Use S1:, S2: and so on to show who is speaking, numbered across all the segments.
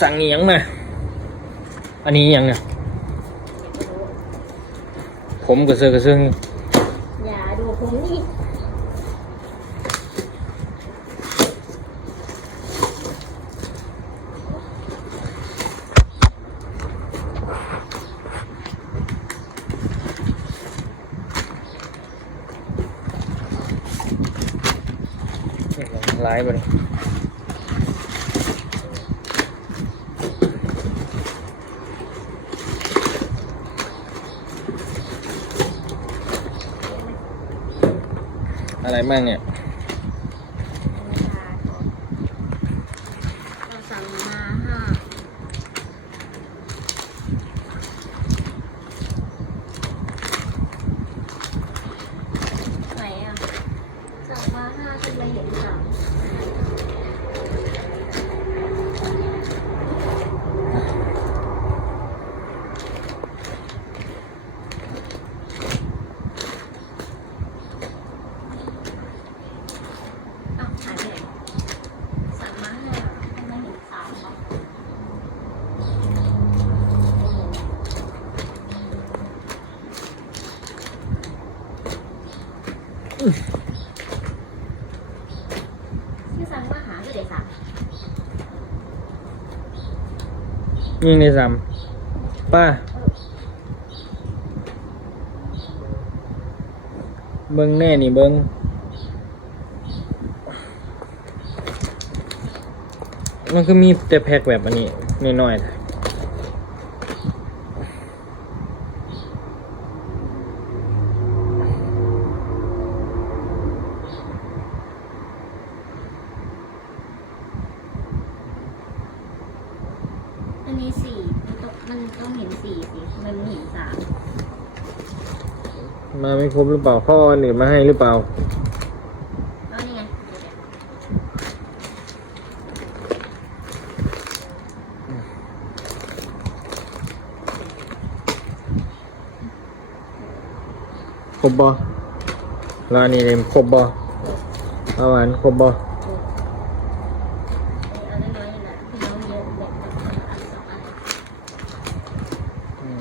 S1: สั่งอหยังมา อันนี้อหยังเนี่ยผมกระเซาะกระเซิง
S2: อย่าดูผมนี่
S1: ร้ายไปเลย อะไรบ้างเนี่ย
S2: เราสั่งมาห้าไหนอะสั่งมาห้าขึ้นมาเห็นสามอ้าวหายไปไหนสั่งมาห้าขึ้นมาเห็นสามเหรอ ที่สั่งมาหาก็เดี๋ ยวสั่ง
S1: ยิ่งในซ้ำป้า เบิ้งแน่นี่เบิ้งมันก็มีแต่แพ็กแบบอันนี้น้อยๆ
S2: อันนี้สี่มันต้องมันต้องเห็นสี่สิมันไม่เห็นสาม
S1: มาไม่ครบหรือเปล่าข้ออันอื่นมาให้หรือเปล่า
S2: แล้วนี่ไงเดี๋ยว
S1: ครบบ่ร้านนี้เลยครบบ่เอาหวานครบบ่
S2: ๆเอาน้อยๆนี่แหละที่น้องเยอะแบ่งกันคนละอันสองอัน
S1: อืม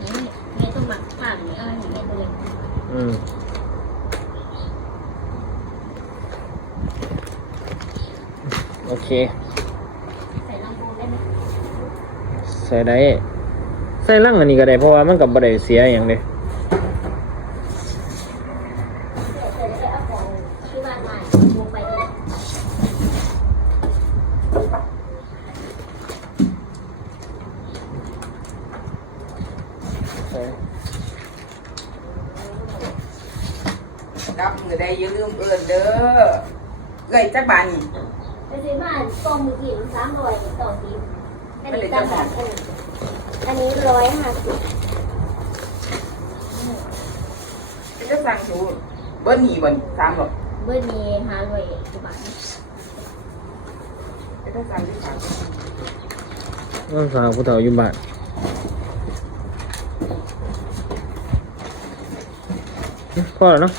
S2: นี่นี่ต้องหมักฝากนี่เออนี่ไงตัวเล็ก
S1: อืมโอเค
S2: ใส่ลำโพงได้ไหม
S1: ใส่ได้ ใส่ลังอันนี้ก็ได้เพราะว่ามันกับบ่ไดเสียอย่างเดีย
S2: เดี๋ยวจะได้เอาของที่บ้านมาลงไปเลย
S3: รับมือได้อย่าลืมเอินเด้อเอ้ยจักบานนี่
S2: ไปซื้อมาต้มมือกี่สามร้อยต่อสิบอันนี้ตั้งแบบเอออันนี้ร้อยห้าสิบ
S3: จะสั่งชูเบิ้ลหนีบ่นสามหรอก
S2: เบอร์นี้ห้าร้อยกว่าบาท
S3: จะสั่งที่สาม
S1: ต้องฝากผู้เฒ่าอยู่บ้านพอแล้วเนาะ